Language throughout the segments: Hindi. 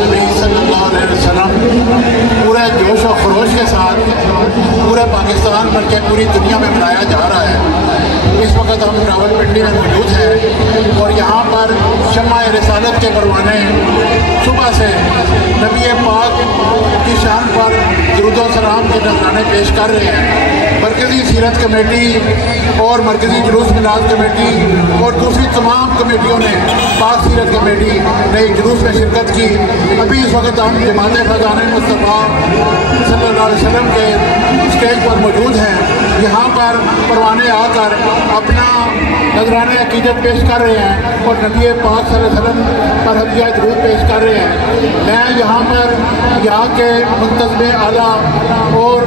नबी सल्लल्लाहु अलैहि वसल्लम पूरे जोश और खरोश के साथ पूरे पाकिस्तान बल्कि पूरी दुनिया में मनाया जा रहा है। इस वक्त हम रावलपिंडी में मौजूद हैं और यहाँ पर शम्मा रिसालत के परवाने सुबह से नबी पाक की शान पर दुरूद व सलाम के नजराने पेश कर रहे हैं। मरकज़ी सीरत कमेटी और मरकज़ी जुलूस मिलाद कमेटी और दूसरी तमाम कमेटियों ने पाक सीरत कमेटी ने जुलूस में शिरकत की। अभी इस वक्त हम जमात फैज़ान मुस्तफ़ा सल्लल्लाहु अलैहि वसल्लम के स्टेज पर मौजूद हैं। यहाँ पर परवाने आकर अपना नजराने अकीदत पेश कर रहे हैं और नबी पाक सल्लल्लाहु अलैहि वसल्लम पर हदिया दुरूद पेश कर रहे हैं। मैं यहाँ पर यहाँ के मुंतज़िम आला और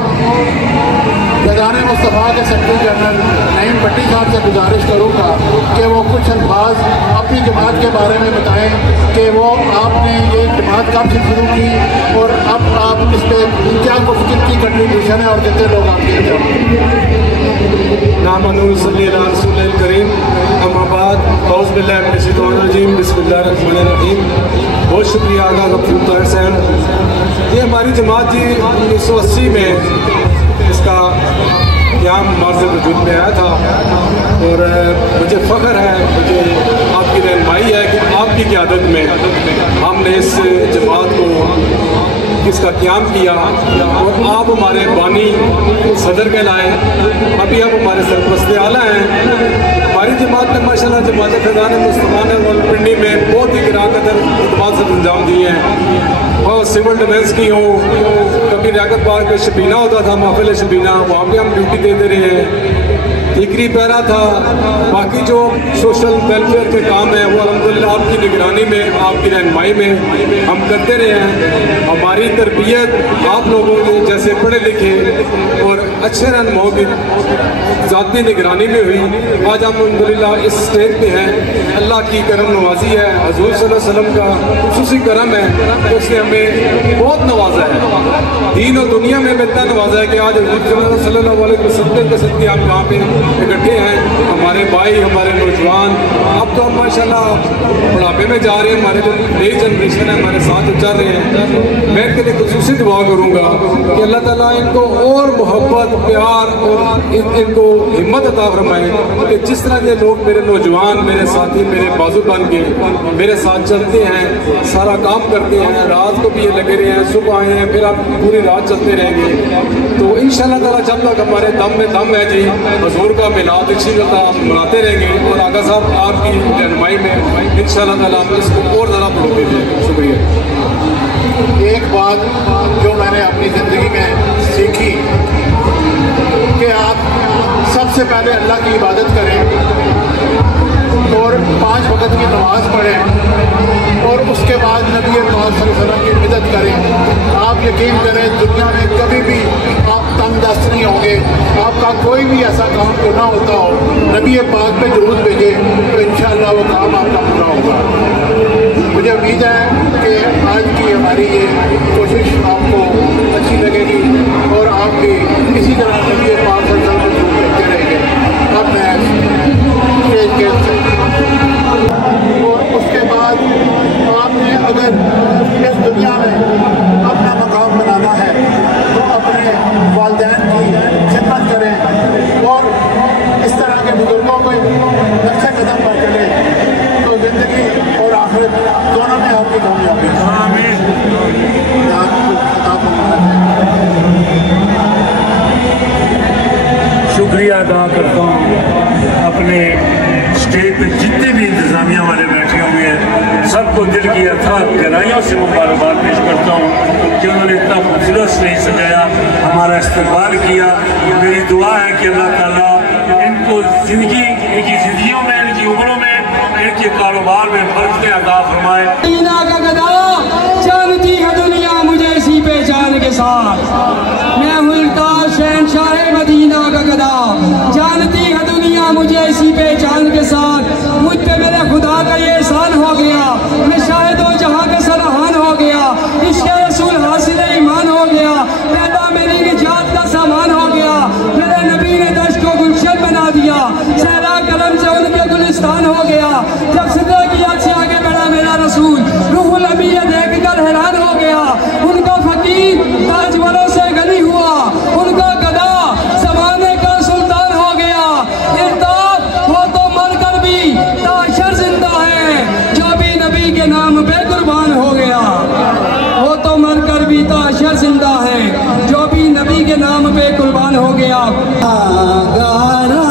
फैज़ान मुस्तफ़ा के सेक्रेटरी जनरल नईम भट्टी साहब से गुजारिश करूँगा कि वो कुछ अल्फाज अपनी जमात के बारे में बताएं कि वो आपने ये जमात कब से शुरू की और अब आप इस पर क्या कुछ की कंट्रीब्यूशन है और कितने लोग आपके नामनुल सल्लल्लाहु अलैहि वसल्लम करीम अम्माबाद औज़ुबिल्लाहिमिनश्शैतानिर्रजीम बिस्मिल्लाहिर्रहमानिर्रहीम। बहुत शुक्रिया आगा गफूर ताहिर साहब। ये हमारी जमात जी 1980 में इसका क़याम मार्ज़ वजूद में आया था और मुझे फ़ख्र है, मुझे आपकी रहनुमाई है कि आपकी क़यादत में हमने इस जमात को इसका क़याम किया और आप हमारे बानी सदर कहलाए। अभी आप हमारे सरपरस्त आला हैं। हमारी जमात ने माशाल्लाह जमात फैज़ान मुस्तफ़ा ने रावलपिंडी में बहुत ही गिरा कदर खिदमत से अंजाम दिए हैं और सिविल डिफेंस की हो, कभी रियाकत पार्क में शबीना होता था, महफिल शबीना, वहाँ भी हम ड्यूटी देते रहे हैं। ठीकरी पहरा था, बाकी जो सोशल वेलफेयर के काम है वो अल्हम्दुलिल्लाह आपकी निगरानी में, आपकी रहनुमाई में हम करते रहे हैं। हमारी तरबियत आप लोगों के जैसे पढ़े लिखे और अच्छे रहनुमाओं की ज़ाती निगरानी में हुई। आज हम अल्हम्दुलिल्लाह इस स्टेज पे हैं। अल्लाह की करम नवाजी है, हज़ूर सल्लल्लाहु अलैहि वसल्लम का खुसूसी करम है कि उसने हमें बहुत नवाजा है, दीन और दुनिया में इतना नवाजा है कि आज हज़ूर सल्लल्लाहु अलैहि वसल्लम के सदक़े हम यहाँ पे इकट्ठे हैं। हमारे भाई, हमारे नौजवान, अब तो हम माशाल्लाह बुढ़ापे में जा रहे हैं, हमारे जो नई जनरेशन है हमारे साथ चल रहे हैं। मैं इनके लिए खुसूसी दुआ करूँगा कि अल्लाह ताला इनको और मोहब्बत, प्यार और इनको हिम्मत अता फरमाए कि जिस तरह के लोग मेरे नौजवान, मेरे साथी, मेरे बाजू बन के मेरे साथ चलते हैं, सारा काम करते हैं, रात को भी ये लगे रहे हैं, सुबह आए हैं, फिर आप पूरी रात चलते रहेंगे। तो इंशाअल्लाह ताला जब तक हमारे दम में दम है जी, हज़ूर का मिलाद इसी तरह मनाते रहेंगे और आगा साहब आपकी रहनुमाई में इंशाअल्लाह ताला आप इसको और ज़्यादा बढ़ोतरी देंगे। शुक्रिया। एक बात जो मैंने अपनी ज़िंदगी में सीखी कि आप सबसे पहले अल्लाह की इबादत करें और 5 वक़्त की नमाज़ पढ़ें और उसके बाद नबी पाक सल्लल्लाहु अलैहि वसल्लम की मदद करें। आप यकीन करें दुनिया में कभी भी आप तंगदस्त नहीं होंगे। आपका कोई भी ऐसा काम क्यों ना होता हो, नबी पाक पे दुरूद भेजे तो इंशाअल्लाह वो काम आपका पूरा होगा। मुझे उम्मीद है कि आज की हमारी ये कोशिश आपको अच्छी लगेगी और आप भी इसी तरह नबी पाक सल्लल्लाहु अलैहि वसल्लम को देखते रहेंगे। अब मैं स्टेज के और उसके बाद आपने अगर इस दुनिया में अपना मकाम बनाना है तो अपने वालिदैन की खिदमत करें और इस तरह के बुजुर्गों को नक्शे कदम पर चले तो ज़िंदगी और आखिरत दोनों में आपकी कामयाबी। शुक्रिया अदा करता हूँ अपने स्टेज पे जितने भी इंतज़ामिया वाले बैठे हुए हैं, सबको दिल की अथाह गहराइयों से मुबारकबाद पेश करता हूँ कि उन्होंने इतना खूबसूरत स्टेज सजाया, हमारा इस्तकबाल किया। मेरी दुआ है कि अल्लाह ताला इनको ज़िंदगी, इनकी ज़िंदगियों में, इनकी उम्रों में, इनके कारोबार में बरकतें अता फरमाए। मदीना का गदा जानती है दुनिया मुझे इसी पहचान के साथ, मैं मुल्ताज शहंशाह मदीना का गदा जानती है दुनिया मुझे इसी पहचान के साथ। मुझ पे मेरे खुदा का ये एहसान हो गया, मैं शायद दो जहाँ का सरहान हो गया, इश्क़ रसूल हासिल ईमान हो गया, पैदा मेरी निजात का सामान हो गया। मेरे नबी ने दश्त को गुलशन बना दिया, सहरा करम से उनके गुलिस्तान हो गया। जब सिदरा की याद से आगे बढ़ा मेरा रसूल, रूहुल अमी देख कर हैरान गारा जिंदा है, जो भी नबी के नाम पे कुर्बान हो गया। गारा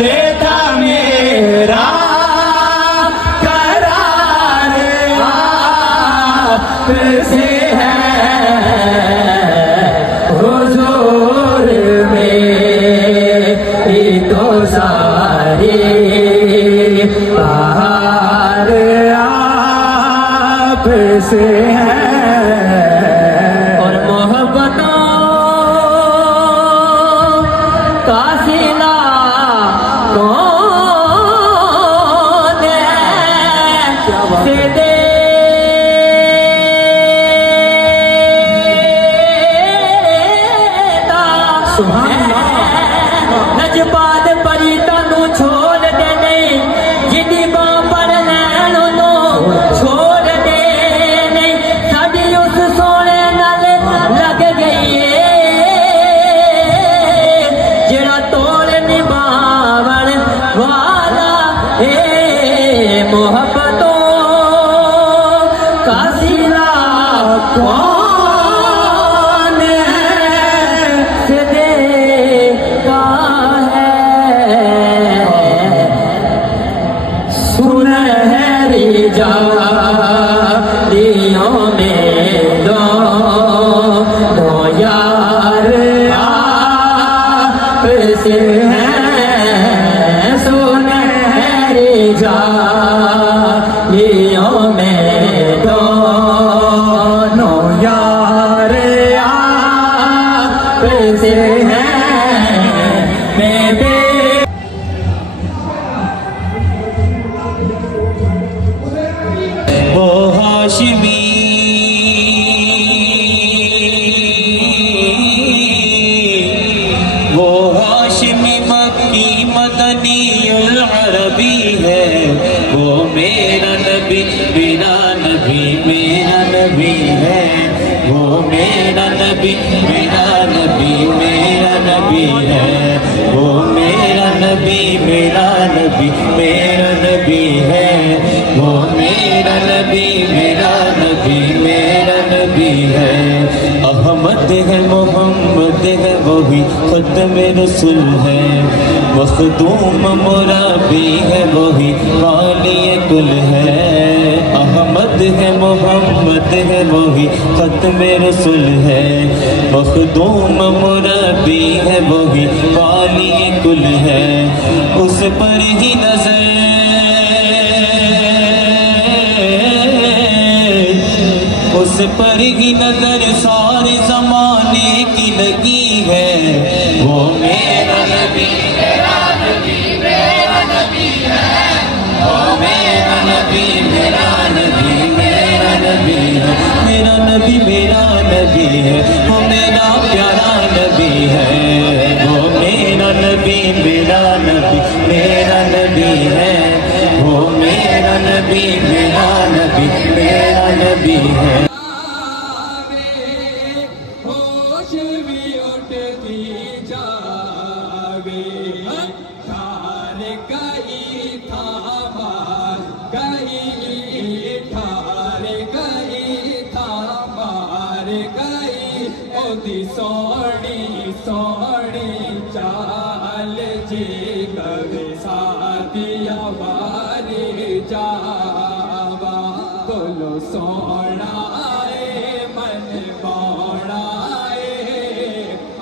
रेता मेरा करार प्यार आप से है और मोहब्बतों का सिला कौन है से देता नजबाद परी तनु छोड़ दे नहीं जिदी बां पर लैनो नो छोड़ दे नहीं साडी उस सोने नाल लग गई है जेड़ा तोड़ निभावन वाला है मोहब्बतों का सिला कौन से देता है सुनहरी जालियों में दो यार आप से हैं सुनहरी जालियों में दोनों यार आप से हैं मैं वो हाशिमी मक्की मदनी अरबी है वो मेरा नबी मेरा नबी मेरा नबी है वो मेरा नबी मेरा नबी मेरा नबी है वो मेरा नबी मेरा नबी मेरा नबी है वो मेरा नबी मेरा नबी मेरा नबी है अहमद है मोहम्मद है वही ख़ुत्म रसूल है मखदूम मुराबी है वही वाली कुल है अहमद है मोहम्मद है वही ख़ुत्म रसूल है मखदूम मुराबी है वही वाली कुल है उस पर ही नजर उस पर ही नजर सारे जमाने की लगी है वो मेरा नबी मेरा नबी मेरा नबी है वो मेरा नबी मेरा नबी मेरा नबी है मेरा नबी मेरा नबी है वो मेरा प्यारा नबी है वो मेरा नबी मेरा नबी मेरा नबी है वो मेरा नबी मेरा नबी मेरा नबी है होश भी उठती जावे ठार गई थामा गई ठार गई थामार गई ओदी सोनी सोनी चाल जी कवे सादिया बारी जावा बोलो सोना मन बौड़ाए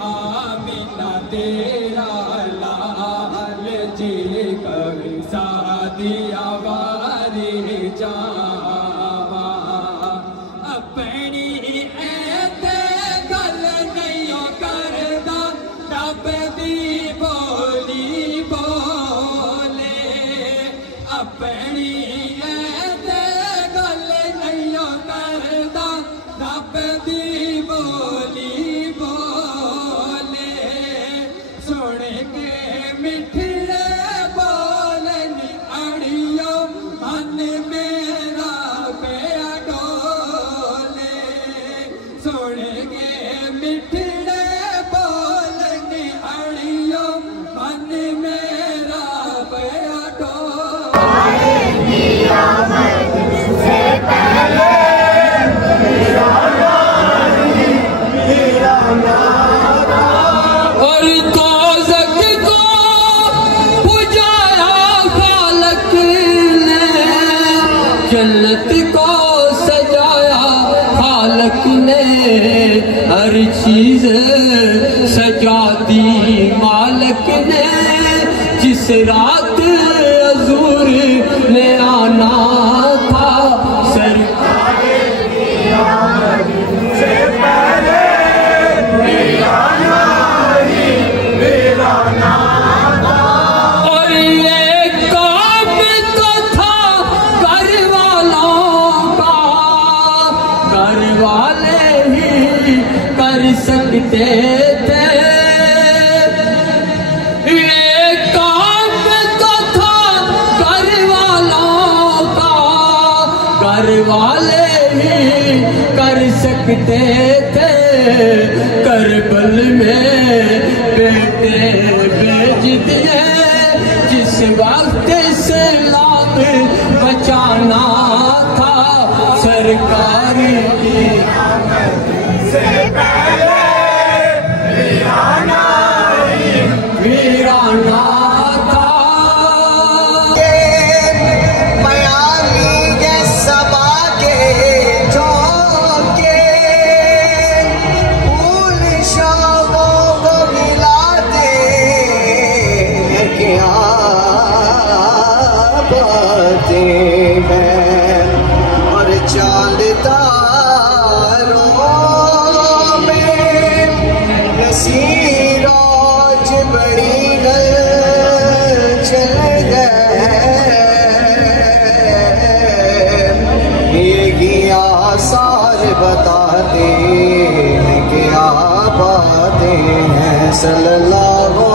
आमिना तेरा लाल जी कभी सादिया बारी जावा अपनी ऐते गल नहीं करदा रब दी बोली बोले अपनी ऐते गल नहीं करदा रब दी बोली बोले सुन के मिठड़े बोलन अड़ियो मन मेरा पिया डोले सुन के मिठड़े बोलन अड़ियो मन मेरा पिया डोले और दोज़ख को बुझाया खालक ने जन्नत को सजाया खालक ने हर चीज सजा दी मालिक ने जिस रात हजूर सकते थे। ये काम तो था घर वालों का, घर वाले ही कर सकते थे। करबल में बेटे भेज दिए जिस वक्त इस्लाम बचाना था। सरकारी से पहले वीराना था। बयानी के सबा के चौके फूल शामों को मिलाते क्या बातें हैं। और चांद तारों में नसीरोज बड़ी गल चल गए। ये गिया सार बताते हैं क्या बातें हैं। सल्लल्लाहु